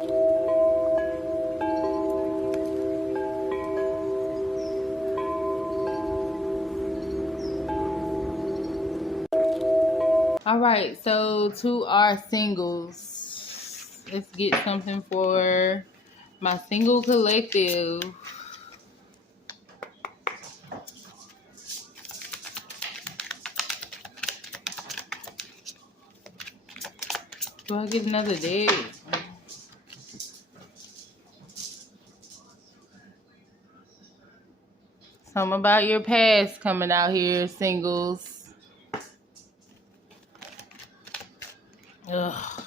All right, so to our singles, let's get something for my single collective. Do I get another deck? Something about your past coming out here, singles. Ugh.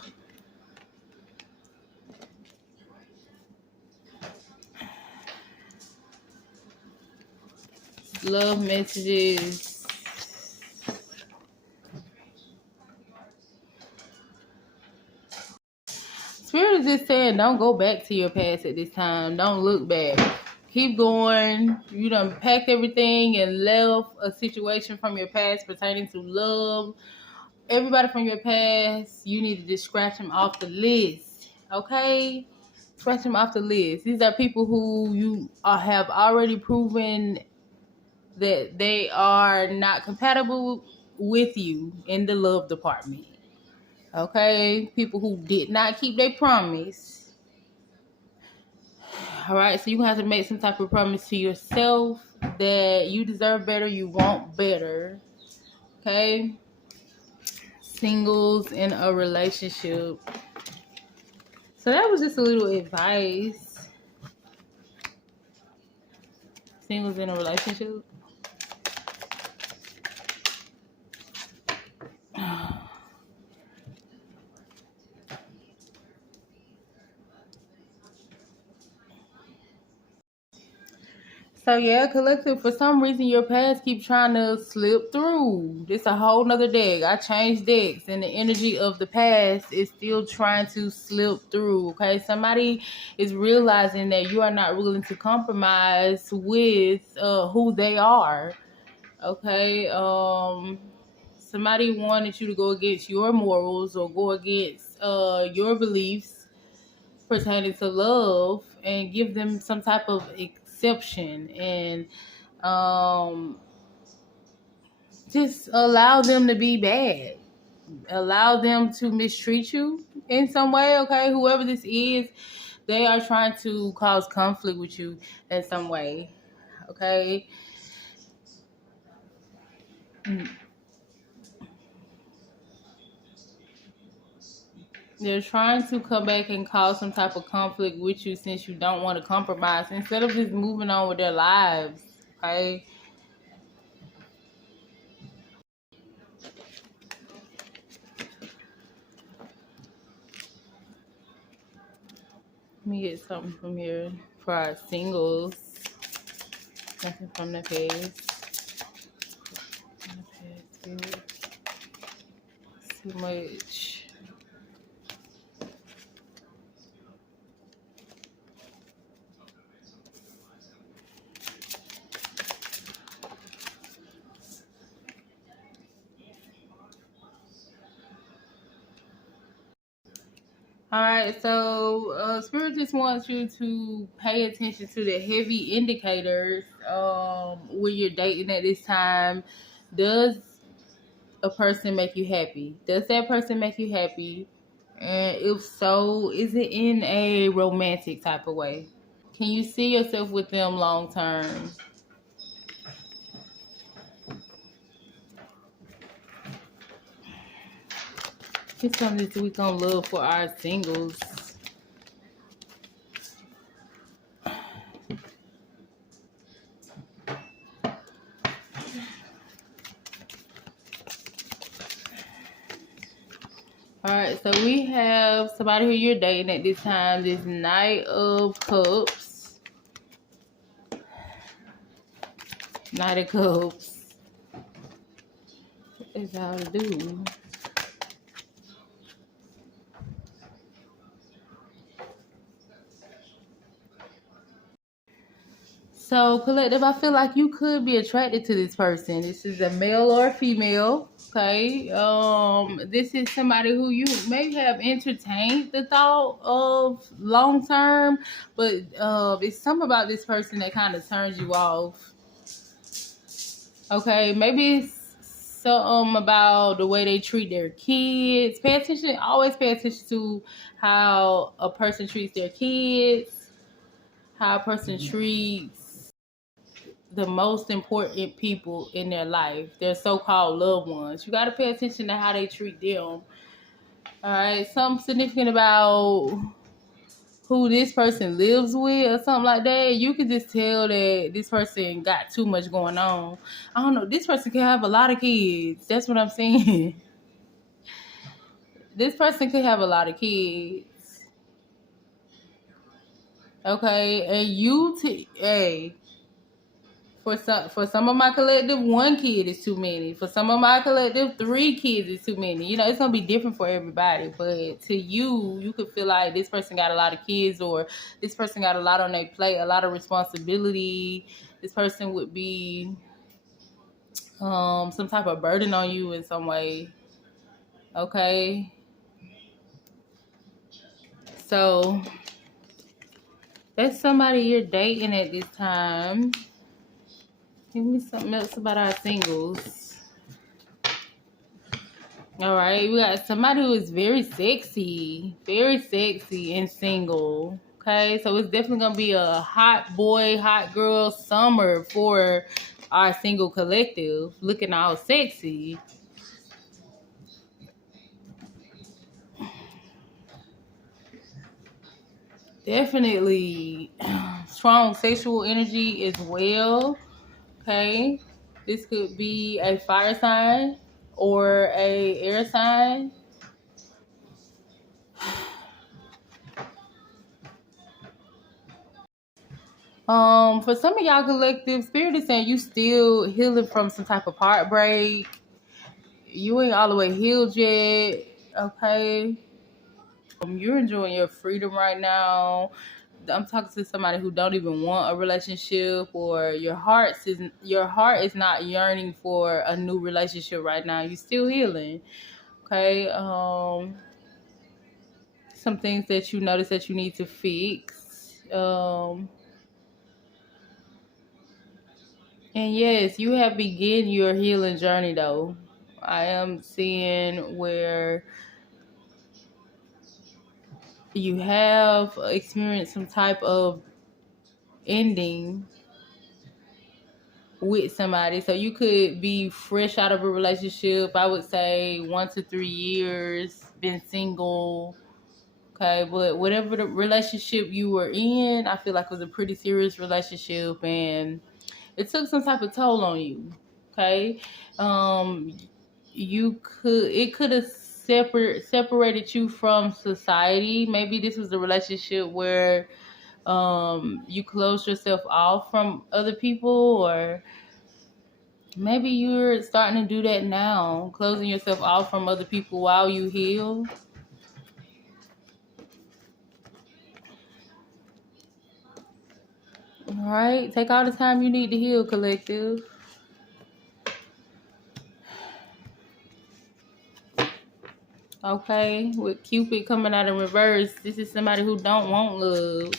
Love messages. Spirit is just saying, don't go back to your past at this time. Don't look back. Keep going. You done packed everything and left a situation from your past pertaining to love. Everybody from your past, you need to just scratch them off the list. Okay? Scratch them off the list. These are people who you have already proven that they are not compatible with you in the love department. Okay? People who did not keep their promise. All right, so you have to make some type of promise to yourself that you deserve better, you want better. Okay? Singles in a relationship. So that was just a little advice. Singles in a relationship. So yeah, collective, for some reason your past keep trying to slip through. This a whole nother deck. I changed decks and the energy of the past is still trying to slip through. Okay. Somebody is realizing that you are not willing to compromise with who they are. Okay. Somebody wanted you to go against your morals or go against your beliefs pertaining to love and give them some type of exception and just allow them to be bad, allow them to mistreat you in some way. Okay, whoever this is, they are trying to cause conflict with you in some way. Okay. They're trying to come back and cause some type of conflict with you since you don't want to compromise instead of just moving on with their lives. Okay. Let me get something from here for our singles. Nothing from the page. Too much. All right, so Spirit just wants you to pay attention to the heavy indicators when you're dating at this time. Does a person make you happy? Does that person make you happy? And if so, is it in a romantic type of way? Can you see yourself with them long term? Get something this week on love for our singles. All right, so we have somebody who you're dating at this time, this Knight of Cups. Knight of Cups. What is y'all to do? So, collective, I feel like you could be attracted to this person. This is a male or a female. Okay. This is somebody who you may have entertained the thought of long term, but it's something about this person that kind of turns you off. Okay, maybe it's something about the way they treat their kids. Pay attention. Always pay attention to how a person treats their kids, how a person treats the most important people in their life, their so-called loved ones. You got to pay attention to how they treat them. All right, something significant about who this person lives with or something like that. You can just tell that this person got too much going on. I don't know. This person can have a lot of kids. That's what I'm saying. This person could have a lot of kids. Okay, and hey, for some of my collective, 1 kid is too many. For some of my collective, 3 kids is too many. You know, it's gonna be different for everybody. But to you, you could feel like this person got a lot of kids, or this person got a lot on their plate, a lot of responsibility. This person would be some type of burden on you in some way. Okay, so that's somebody you're dating at this time. Give me something else about our singles. All right, we got somebody who is very sexy and single. Okay, so it's definitely gonna be a hot boy, hot girl summer for our single collective, looking all sexy. Definitely strong sexual energy as well. Okay, this could be a fire sign or a air sign. For some of y'all collective, Spirit is saying you still healing from some type of heartbreak. You ain't all the way healed yet. Okay. You're enjoying your freedom right now. I'm talking to somebody who don't even want a relationship, or your heart is not yearning for a new relationship right now. You're still healing. Okay. Some things that you notice that you need to fix. And yes, you have begun your healing journey though. I am seeing where you have experienced some type of ending with somebody. So you could be fresh out of a relationship. I would say 1 to 3 years, been single. Okay, but whatever the relationship you were in, I feel like it was a pretty serious relationship, and it took some type of toll on you. Okay, it could have separated you from society. Maybe this was a relationship where you closed yourself off from other people, or maybe you're starting to do that now, closing yourself off from other people while you heal. All right, take all the time you need to heal, collective. Okay, with Cupid coming out in reverse, this is somebody who don't want love.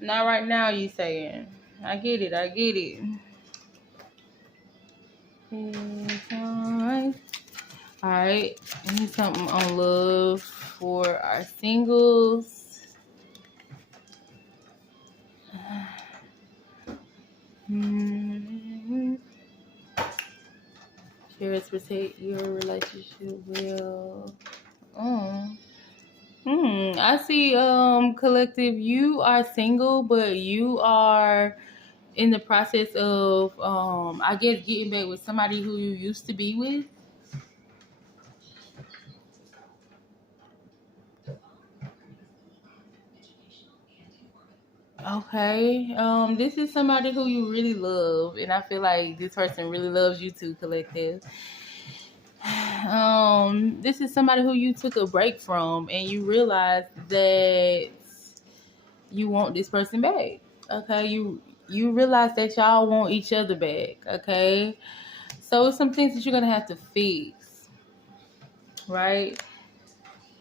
Not right now, you saying. I get it. It's alright. Alright, I need something on love for our singles. Cheers, protect your relationship well. I see, collective, you are single, but you are in the process of, I guess, getting back with somebody who you used to be with. Okay. This is somebody who you really love, and I feel like this person really loves you too, collective. This is somebody who you took a break from, and you realize that you want this person back. Okay, you realize that y'all want each other back. Okay, so it's some things that you're gonna have to fix, right?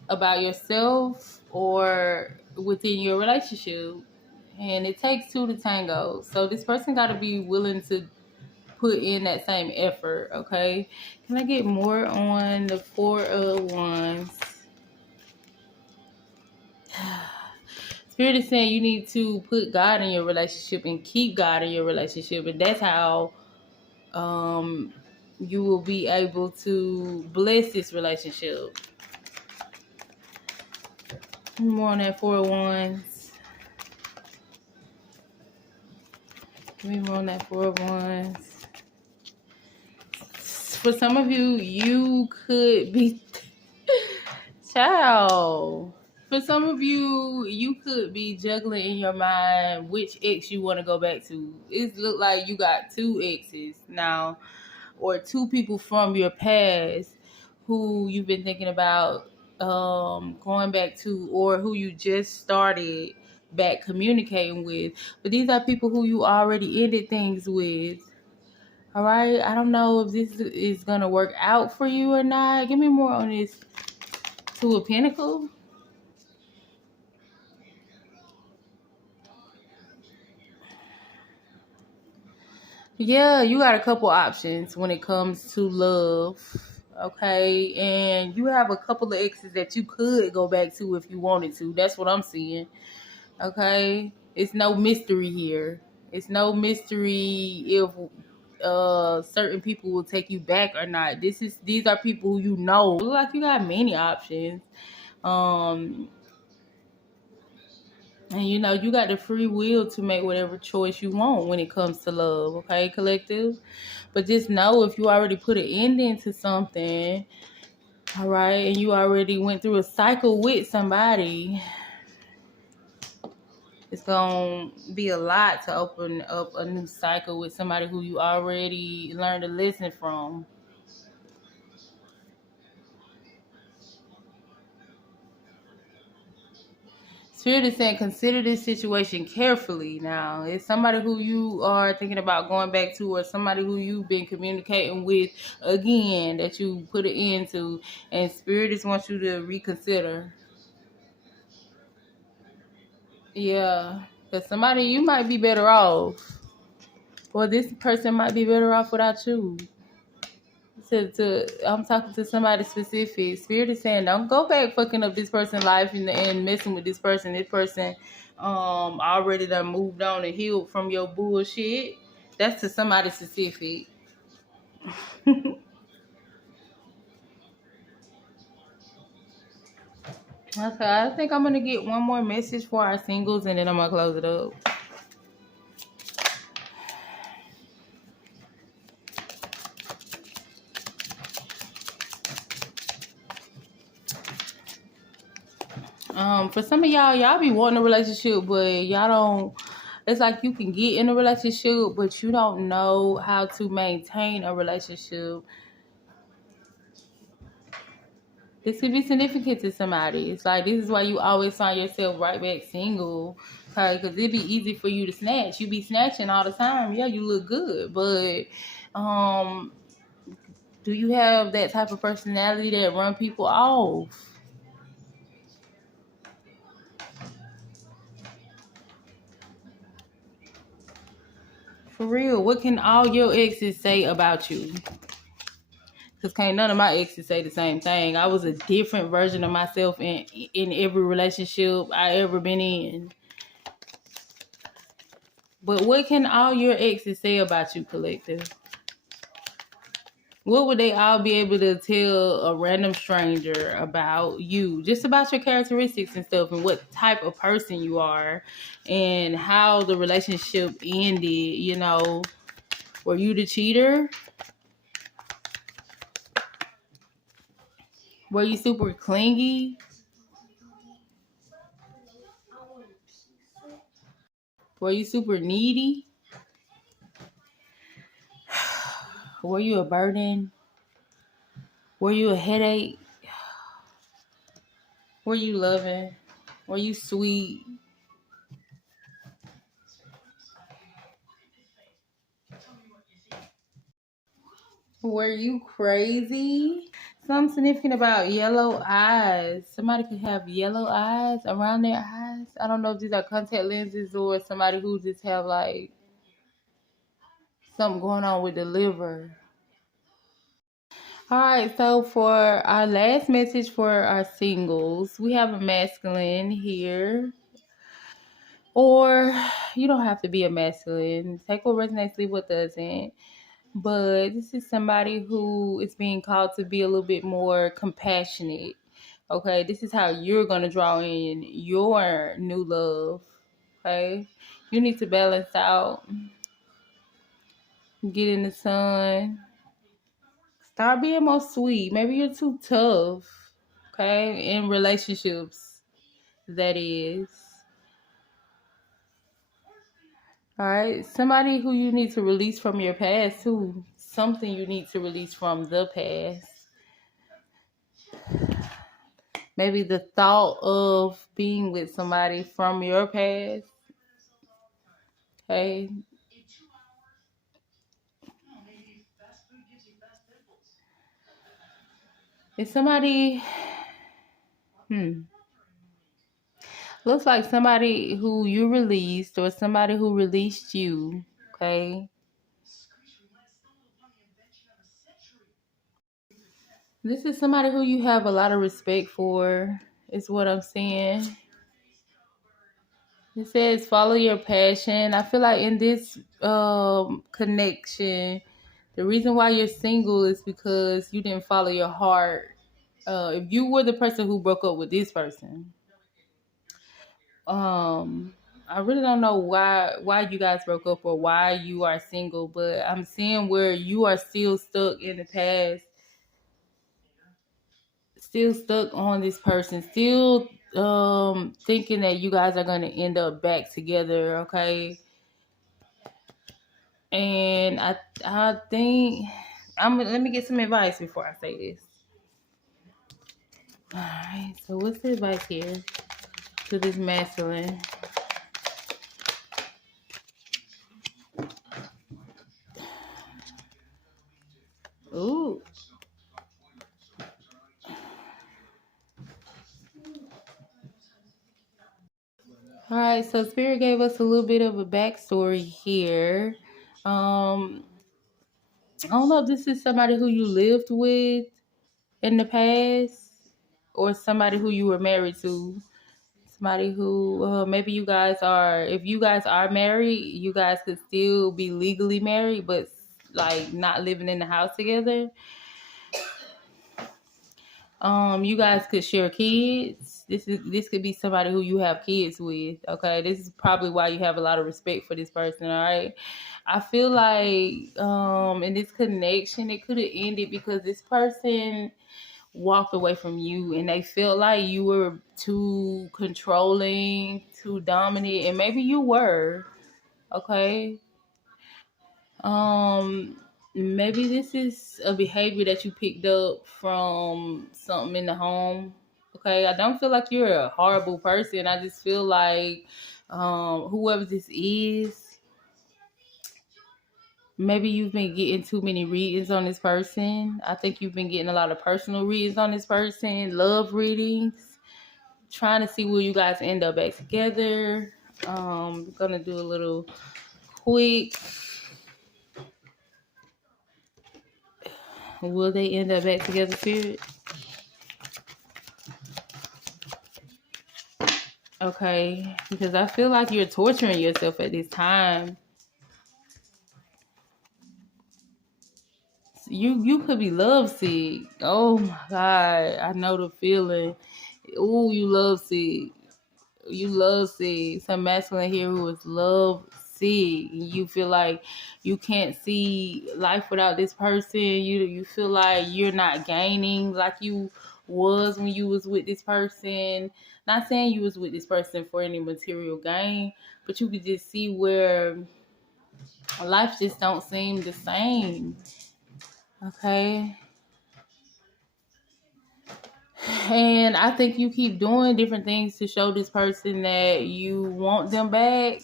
About yourself or within your relationship. And it takes two to tango. So this person got to be willing to put in that same effort, okay? Can I get more on the Four of Wands? Spirit is saying you need to put God in your relationship and keep God in your relationship. And that's how you will be able to bless this relationship. More on that Four of Wands. Give me more on that Four of Wands. For some of you, you could be... Ciao. For some of you, you could be juggling in your mind which ex you want to go back to. It look like you got two exes now, or two people from your past who you've been thinking about going back to, or who you just started back communicating with. But these are people who you already ended things with. All right, I don't know if this is gonna work out for you or not. Give me more on this Two of Pentacles. Yeah, you got a couple options when it comes to love, okay? And you have a couple of exes that you could go back to if you wanted to. That's what I'm seeing, okay? It's no mystery here. It's no mystery if certain people will take you back or not. These are people who you know. Look like you got many options. And you know, you got the free will to make whatever choice you want when it comes to love, okay, collective? But just know if you already put an ending to something, all right, and you already went through a cycle with somebody, it's going to be a lot to open up a new cycle with somebody who you already learned a lesson from. Spirit is saying consider this situation carefully. Now, it's somebody who you are thinking about going back to, or somebody who you've been communicating with again that you put an end to, and Spirit just wants you to reconsider. Yeah, because somebody, you might be better off, or this person might be better off without you. I'm talking to somebody specific. Spirit is saying don't go back fucking up this person's life and messing with this person. This person already done moved on and healed from your bullshit. That's to somebody specific. Okay, I think I'm gonna get one more message for our singles and then I'm gonna close it up. For some of y'all be wanting a relationship, but y'all don't. It's like you can get in a relationship, but you don't know how to maintain a relationship. This could be significant to somebody. It's like this is why you always find yourself right back single, because it'd be easy for you to snatch. You be snatching all the time. Yeah, you look good, but do you have that type of personality that run people off? For real, what can all your exes say about you? Because can't none of my exes say the same thing. I was a different version of myself in every relationship I ever been in. But what can all your exes say about you, collective? What would they all be able to tell a random stranger about you? Just about your characteristics and stuff, and what type of person you are, and how the relationship ended, you know. Were you the cheater? Were you super clingy? Were you super needy? Were you a burden? Were you a headache? Were you loving? Were you sweet? Were you crazy? Something significant about yellow eyes. Somebody could have yellow eyes around their eyes. I don't know if these are contact lenses or somebody who just have like something going on with the liver. All right, so for our last message for our singles, we have a masculine here. Or you don't have to be a masculine. Take what resonates, leave what doesn't. But this is somebody who is being called to be a little bit more compassionate. Okay, this is how you're going to draw in your new love. Okay, you need to balance out, get in the sun, start being more sweet. Maybe you're too tough. Okay, in relationships, that is. All right, somebody who you need to release from your past too. Something you need to release from the past. Maybe the thought of being with somebody from your past. Okay. It's somebody, looks like somebody who you released or somebody who released you. Okay. This is somebody who you have a lot of respect for, is what I'm seeing. It says follow your passion. I feel like in this connection, the reason why you're single is because you didn't follow your heart. If you were the person who broke up with this person, I really don't know why you guys broke up or why you are single, but I'm seeing where you are still stuck in the past, still stuck on this person, still thinking that you guys are gonna end up back together, okay? And I think let me get some advice before I say this. All right, so what's the advice here to this masculine? Ooh. All right, so Spirit gave us a little bit of a backstory here. I don't know if this is somebody who you lived with in the past or somebody who you were married to. Somebody who maybe you guys are, if you guys are married, you guys could still be legally married, but like not living in the house together. You guys could share kids. This could be somebody who you have kids with. Okay, this is probably why you have a lot of respect for this person. All right, I feel like in this connection, it could have ended because this person walked away from you and they felt like you were too controlling, too dominant, and maybe you were. Okay, um, maybe this is a behavior that you picked up from something in the home. Okay, I don't feel like you're a horrible person. I just feel like whoever this is, maybe you've been getting too many readings on this person. I think you've been getting a lot of personal readings on this person, love readings, trying to see where you guys end up back together. Gonna do a little quick. Will they end up back together, Spirit? Okay, because I feel like you're torturing yourself at this time. You could be lovesick. Oh my God, I know the feeling. Ooh, you lovesick. You lovesick. Some masculine here who is love sick. You feel like you can't see life without this person. You feel like you're not gaining like you was when you was with this person. Not saying you was with this person for any material gain, but you could just see where life just don't seem the same. Okay. And I think you keep doing different things to show this person that you want them back.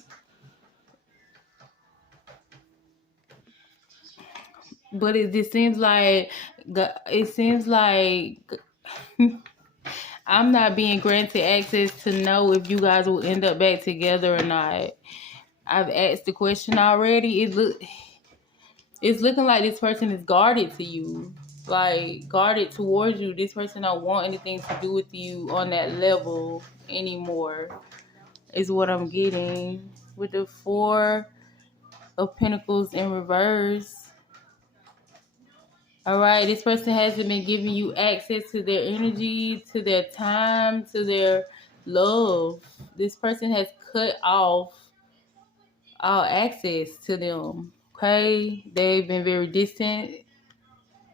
But it just seems like I'm not being granted access to know if you guys will end up back together or not. I've asked the question already. It's looking like this person is guarded to you, like guarded towards you. This person don't want anything to do with you on that level anymore, is what I'm getting with the Four of Pentacles in reverse. All right, this person hasn't been giving you access to their energy, to their time, to their love. This person has cut off all access to them. Okay, they've been very distant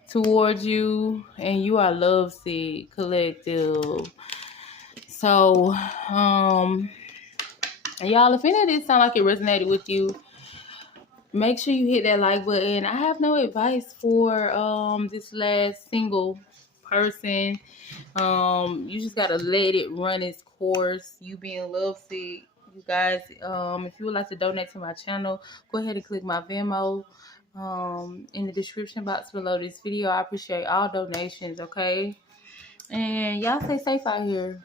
towards you, and you are lovesick, collective. So, y'all, if any of this sound like it resonated with you, make sure you hit that like button. I have no advice for this last single person. You just gotta let it run its course. You being lovesick, you guys. If you would like to donate to my channel, go ahead and click my Venmo in the description box below this video. I appreciate all donations. Okay, and y'all stay safe out here.